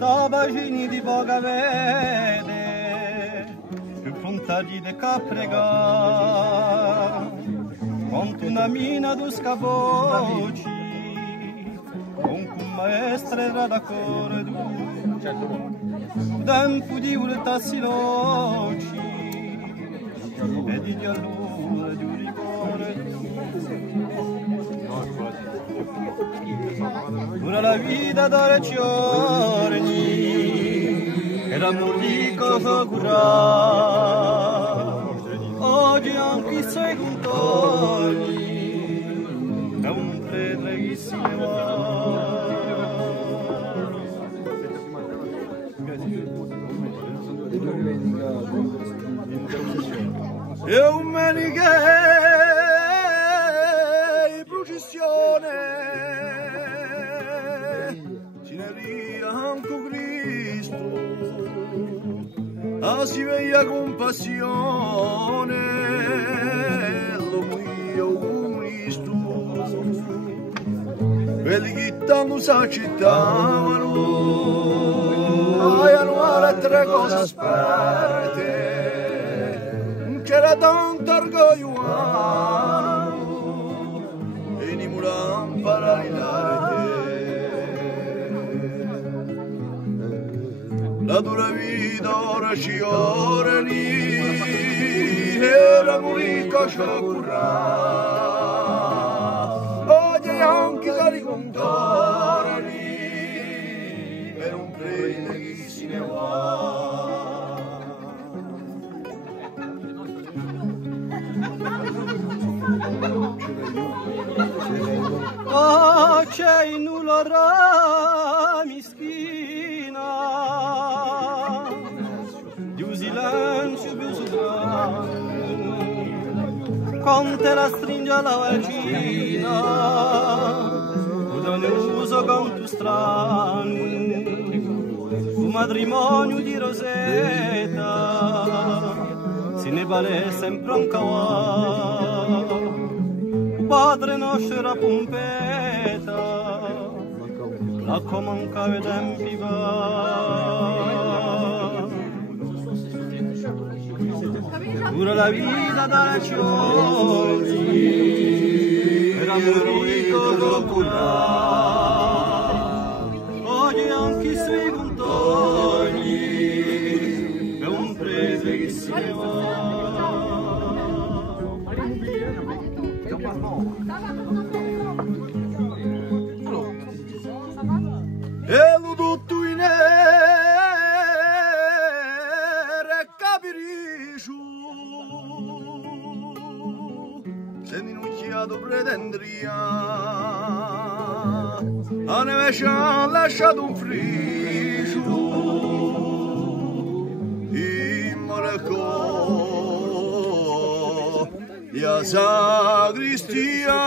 da bacini di poca vede, più puntati di capregà, conto una mina di scapoci, con un maestro era d'accordo, tempo di urtarsi loci, e di allora di un ricordo. Ora la vita da giorni era mordico curare, oggi anche i suoi contorni è un prete che si va. E un meniche in processione anche Cristo, si veglia con passione, lo mio comunisto, quelli che tanto s'accettavano, erano altre cose asperte, non c'era tanto orgoglio, e ne muravano paralizzare. La dura vita ora ci ora lì, era l'unica sciocura, oggi anche se ricontora lì, per un prete che si ne va. Oh, c'è in nulla mischina, silenzio più sovrano, con te la stringe alla vicina, un uso canto strano, un matrimonio di Rosetta, se ne vale sempre un cavallo, un padre nostro era Pompeta, la comanca i tempi va. Dura la vita da giorni, era morito popolare, oggi anche i suoi contorni, è un prete che si ne va. E lo tutto in nero e capirici, se minunchiato pretendria, a neve ci ha lasciato un friso, in Monaco, di sacristia.